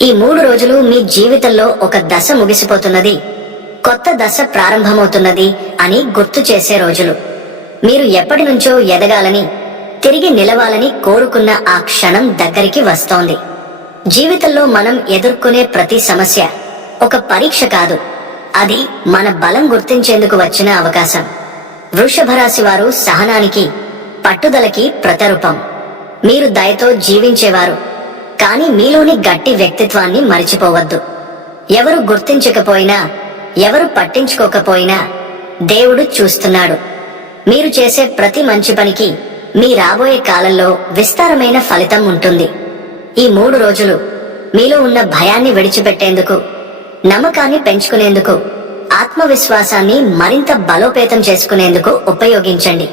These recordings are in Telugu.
ఈ 3 రోజులు మీ జీవితంలో ఒక దశ ముగిసిపోతున్నది, కొత్త దశ ప్రారంభమవుతున్నది అని గుర్తు చేసే రోజులు. మీరు ఎప్పటి నుంచో ఎదగాలని, తిరిగి నిలవాలని కోరుకున్న ఆ క్షణం దగ్గరికి వస్తోంది. జీవితంలో మనం ఎదుర్కొనే ప్రతి సమస్య ఒక పరీక్ష కాదు, అది మన బలం గుర్తించేందుకు వచ్చిన అవకాశం. వృషభ రాశి వారు సహనానికి, పట్టుదలకి ప్రతిరూపం. మీరు దయతో జీవించేవారు, కానీ మీలోని గట్టి వ్యక్తిత్వాన్ని మరిచిపోవద్దు. ఎవరు గుర్తించకపోయినా, ఎవరు పట్టించుకోకపోయినా దేవుడు చూస్తున్నాడు. మీరు చేసే ప్రతి మంచి పనికి మీ రాబోయే కాలంలో విస్తారమైన ఫలితం ఉంటుంది. ఈ 3 రోజులు మీలో ఉన్న భయాన్ని విడిచిపెట్టేందుకు, నమ్మకాన్ని పెంచుకునేందుకు, ఆత్మవిశ్వాసాన్ని మరింత బలోపేతం చేసుకునేందుకు ఉపయోగించండి.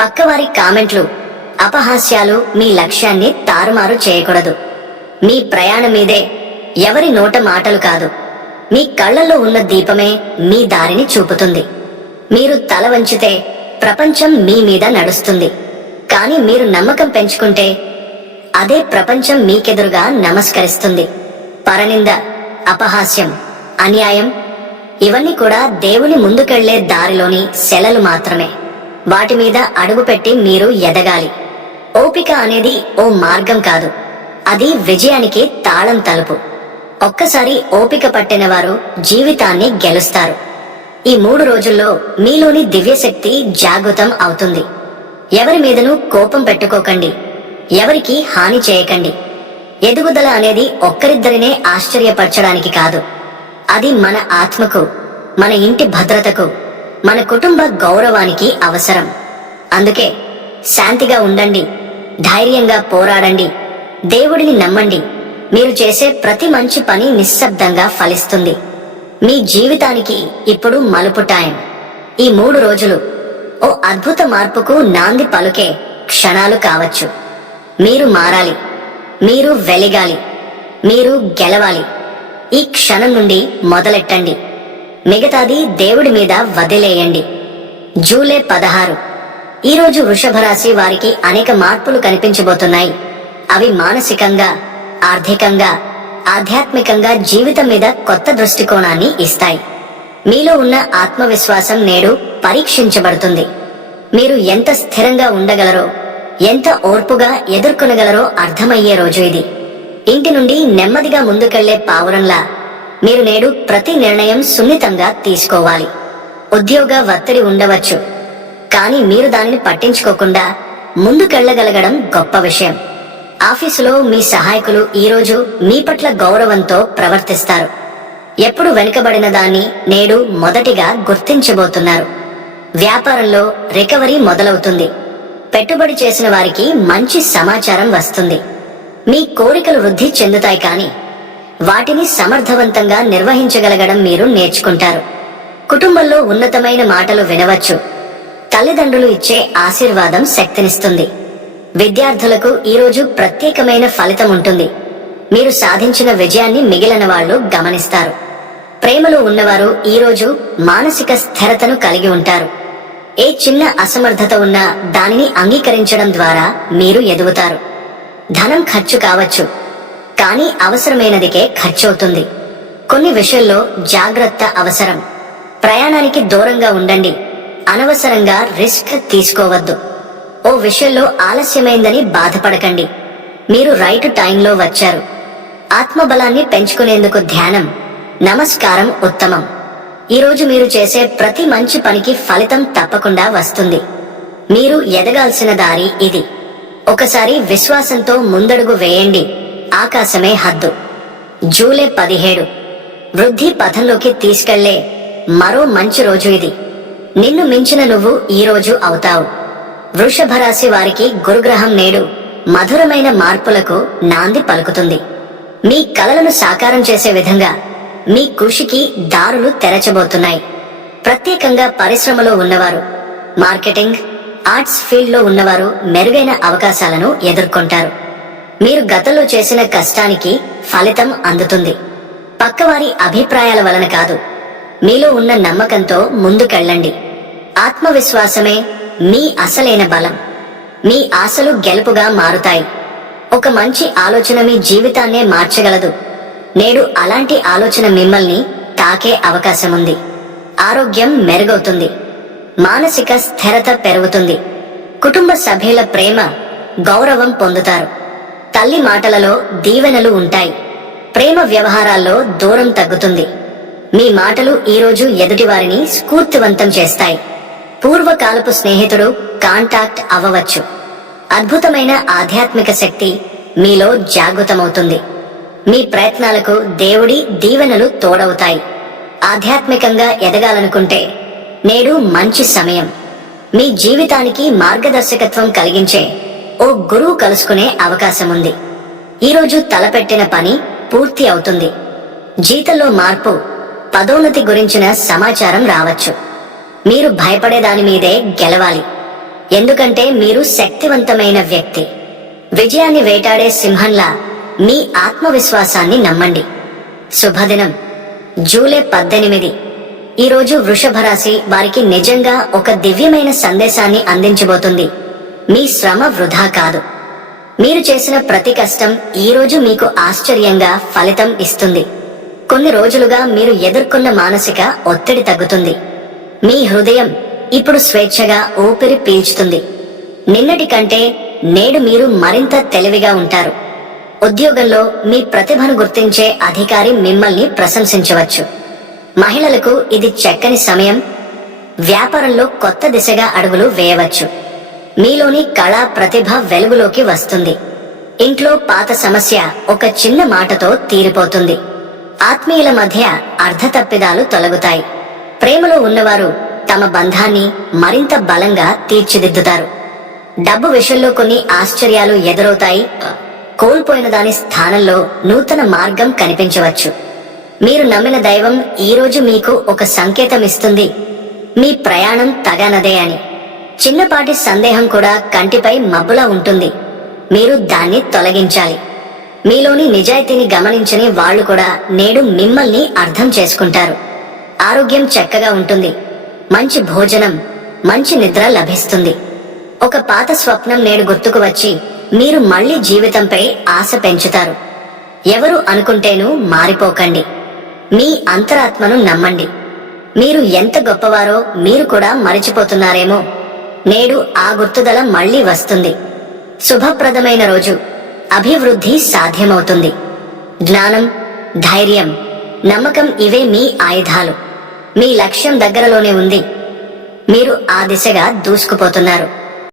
పక్కవారి కామెంట్లు, అపహాస్యాలు మీ లక్ష్యాన్ని తారుమారు చేయకూడదు. మీ ప్రయాణం మీదే, ఎవరి నోట మాటలు కాదు. మీ కళ్లలో ఉన్న దీపమే మీ దారిని చూపుతుంది. మీరు తల వంచితే ప్రపంచం మీ మీద నడుస్తుంది, కానీ మీరు నమ్మకం పెంచుకుంటే అదే ప్రపంచం మీకెదురుగా నమస్కరిస్తుంది. పరనింద, అపహాస్యం, అన్యాయం ఇవన్నీ కూడా దేవుని ముందుకెళ్లే దారిలోని శెలలు మాత్రమే. వాటి మీద అడుగుపెట్టి మీరు ఎదగాలి. ఓపిక అనేది ఓ మార్గం కాదు, అది విజయానికి తాళం తలుపు. ఒక్కసారి ఓపిక పట్టిన వారు జీవితాన్ని గెలుస్తారు. ఈ 3 రోజుల్లో మీలోని దివ్యశక్తి జాగృతం అవుతుంది. ఎవరి మీదనూ కోపం పెట్టుకోకండి, ఎవరికి హాని చేయకండి. ఎదుగుదల అనేది ఒక్కరిద్దరినే ఆశ్చర్యపరచడానికి కాదు, అది మన ఆత్మకు, మన ఇంటి భద్రతకు, మన కుటుంబ గౌరవానికి అవసరం. అందుకే శాంతిగా ఉండండి, ధైర్యంగా పోరాడండి, దేవుడిని నమ్మండి. మీరు చేసే ప్రతి మంచి పని నిశ్శబ్దంగా ఫలిస్తుంది. మీ జీవితానికి ఇప్పుడు మలుపు టైం. ఈ 3 రోజులు ఓ అద్భుత మార్పుకు నాంది పలుకే క్షణాలు కావచ్చు. మీరు మారాలి, మీరు వెలిగాలి, మీరు గెలవాలి. ఈ క్షణం నుండి మొదలెట్టండి, మిగతాది దేవుడి మీద వదిలేయండి. జూలై 16. ఈరోజు వృషభ రాశి వారికి అనేక మార్పులు కనిపించబోతున్నాయి. అవి మానసికంగా, ఆర్థికంగా, ఆధ్యాత్మికంగా జీవితం మీద కొత్త దృష్టికోణాన్ని ఇస్తాయి. మీలో ఉన్న ఆత్మవిశ్వాసం నేడు పరీక్షించబడుతుంది. మీరు ఎంత స్థిరంగా ఉండగలరో, ఎంత ఓర్పుగా ఎదుర్కొనగలరో అర్థమయ్యే రోజు ఇది. ఇంటి నుండి నెమ్మదిగా ముందుకెళ్లే పావురంలా మీరు నేడు ప్రతి నిర్ణయం సున్నితంగా తీసుకోవాలి. ఉద్యోగ ఒత్తిడి ఉండవచ్చు, కానీ మీరు దానిని పట్టించుకోకుండా ముందుకెళ్లగలగడం గొప్ప విషయం. ఆఫీసులో మీ సహాయకులు ఈరోజు మీ పట్ల గౌరవంతో ప్రవర్తిస్తారు. ఎప్పుడు వెనుకబడిన దాన్ని నేడు మొదటిగా గుర్తించబోతున్నారు. వ్యాపారంలో రికవరీ మొదలవుతుంది. పెట్టుబడి చేసిన వారికి మంచి సమాచారం వస్తుంది. మీ కోరికలు వృద్ధి చెందుతాయి, కానీ వాటిని సమర్థవంతంగా నిర్వహించగలగడం మీరు నేర్చుకుంటారు. కుటుంబంలో ఉన్నతమైన మాటలు వినవచ్చు. తల్లిదండ్రులు ఇచ్చే ఆశీర్వాదం శక్తినిస్తుంది. విద్యార్థులకు ఈరోజు ప్రత్యేకమైన ఫలితం ఉంటుంది. మీరు సాధించిన విజయాన్ని మిగిలిన వాళ్ళు గమనిస్తారు. ప్రేమలో ఉన్నవారు ఈరోజు మానసిక స్థిరతను కలిగి ఉంటారు. ఏ చిన్న అసమర్థత ఉన్నా దానిని అంగీకరించడం ద్వారా మీరు ఎదుగుతారు. ధనం ఖర్చు కావచ్చు, కానీ అవసరమైనదికే ఖర్చవుతుంది. కొన్ని విషయాల్లో జాగ్రత్త అవసరం. ప్రయాణానికి దూరంగా ఉండండి, అనవసరంగా రిస్క్ తీసుకోవద్దు. ఓ విషయంలో ఆలస్యమైందని బాధపడకండి, మీరు రైట్ టైంలో వచ్చారు. ఆత్మబలాన్ని పెంచుకునేందుకు ధ్యానం, నమస్కారం ఉత్తమం. ఈరోజు మీరు చేసే ప్రతి మంచి పనికి ఫలితం తప్పకుండా వస్తుంది. మీరు ఎదగాల్సిన దారి ఇది. ఒకసారి విశ్వాసంతో ముందడుగు వేయండి, ఆకాశమే హద్దు. జూలై 17. వృద్ధి పథంలోకి తీసుకెళ్లే మరో మంచి రోజు ఇది. నిన్ను మించిన నువ్వు ఈరోజు అవుతావు. వృషభ రాశి వారికి గురుగ్రహం నేడు మధురమైన మార్పులకు నాంది పలుకుతుంది. మీ కలలను సాకారం చేసే విధంగా మీ కృషికి దారులు తెరచబోతున్నాయి. ప్రత్యేకంగా పరిశ్రమలో ఉన్నవారు, మార్కెటింగ్, ఆర్ట్స్ ఫీల్డ్ లో ఉన్నవారు మెరుగైన అవకాశాలను ఎదుర్కొంటారు. మీరు గతంలో చేసిన కష్టానికి ఫలితం అందుతుంది. పక్కవారి అభిప్రాయాల వలన కాదు, మీలో ఉన్న నమ్మకంతో ముందుకెళ్ళండి. ఆత్మవిశ్వాసమే మీ అసలైన బలం. మీ ఆశలు గెలుపుగా మారుతాయి. ఒక మంచి ఆలోచన మీ జీవితాన్నే మార్చగలదు. నేడు అలాంటి ఆలోచన మిమ్మల్ని తాకే అవకాశముంది. ఆరోగ్యం మెరుగవుతుంది. మానసిక స్థిరత పెరుగుతుంది. కుటుంబ సభ్యుల ప్రేమ, గౌరవం పొందుతారు. తల్లి మాటలలో దీవెనలు ఉంటాయి. ప్రేమ వ్యవహారాల్లో దూరం తగ్గుతుంది. మీ మాటలు ఈరోజు ఎదుటివారిని స్ఫూర్తివంతం చేస్తాయి. పూర్వకాలపు స్నేహితుడు కాంటాక్ట్ అవ్వవచ్చు. అద్భుతమైన ఆధ్యాత్మిక శక్తి మీలో జాగృతమవుతుంది. మీ ప్రయత్నాలకు దేవుడి దీవెనలు తోడవుతాయి. ఆధ్యాత్మికంగా ఎదగాలనుకుంటే నేడు మంచి సమయం. మీ జీవితానికి మార్గదర్శకత్వం కలిగించే ఓ గురువు కలుసుకునే అవకాశముంది. ఈరోజు తలపెట్టిన పని పూర్తి అవుతుంది. జీతంలో మార్పు, పదోన్నతి గురించిన సమాచారం రావచ్చు. మీరు భయపడేదాని మీదే గెలవాలి. ఎందుకంటే మీరు శక్తివంతమైన వ్యక్తి. విజయాన్ని వేటాడే సింహంలా మీ ఆత్మవిశ్వాసాన్ని నమ్మండి. శుభదినం జూలై 18. ఈరోజు వృషభ రాశి వారికి నిజంగా ఒక దివ్యమైన సందేశాన్ని అందించబోతుంది. మీ శ్రమ వృధా కాదు. మీరు చేసిన ప్రతి కష్టం ఈరోజు మీకు ఆశ్చర్యంగా ఫలితం ఇస్తుంది. కొన్ని రోజులుగా మీరు ఎదుర్కొన్న మానసిక ఒత్తిడి తగ్గుతుంది. మీ హృదయం ఇప్పుడు స్వేచ్ఛగా ఊపిరి పీల్చుతుంది. నిన్నటి కంటే నేడు మీరు మరింత తెలివిగా ఉంటారు. ఉద్యోగంలో మీ ప్రతిభను గుర్తించే అధికారి మిమ్మల్ని ప్రశంసించవచ్చు. మహిళలకు ఇది చక్కని సమయం. వ్యాపారంలో కొత్త దిశగా అడుగులు వేయవచ్చు. మీలోని కళా ప్రతిభ వెలుగులోకి వస్తుంది. ఇంట్లో పాత సమస్య ఒక చిన్న మాటతో తీరిపోతుంది. ఆత్మీయుల మధ్య అర్ధతప్పిదాలు తొలగుతాయి. ప్రేమలో ఉన్నవారు తమ బంధాన్ని మరింత బలంగా తీర్చిదిద్దుతారు. డబ్బు విషయంలో కొన్ని ఆశ్చర్యాలు ఎదురవుతాయి. కోల్పోయిన దాని స్థానంలో నూతన మార్గం కనిపించవచ్చు. మీరు నమ్మిన దైవం ఈరోజు మీకు ఒక సంకేతం ఇస్తుంది. మీ ప్రయాణం తగనదే అని. చిన్నపాటి సందేహం కూడా కంటిపై మబ్బులా ఉంటుంది. మీరు దాన్ని తొలగించాలి. మీలోని నిజాయితీని గమనించని వాళ్ళు కూడా నేడు మిమ్మల్ని అర్థం చేసుకుంటారు. ఆరోగ్యం చక్కగా ఉంటుంది. మంచి భోజనం, మంచి నిద్ర లభిస్తుంది. ఒక పాత స్వప్నం నేడు గుర్తుకు వచ్చి మీరు మళ్లీ జీవితంపై ఆశ పెంచుతారు. ఎవరు అనుకుంటేనూ మారిపోకండి. మీ అంతరాత్మను నమ్మండి. మీరు ఎంత గొప్పవారో మీరు కూడా మరిచిపోతున్నారేమో. నేడు ఆ గుర్తుదల మళ్లీ వస్తుంది. శుభప్రదమైన రోజు. అభివృద్ధి సాధ్యమవుతుంది. జ్ఞానం, ధైర్యం, నమ్మకం ఇవే మీ ఆయుధాలు. మీ లక్ష్యం దగ్గరలోనే ఉంది. మీరు ఆ దిశగా దూసుకుపోతున్నారు.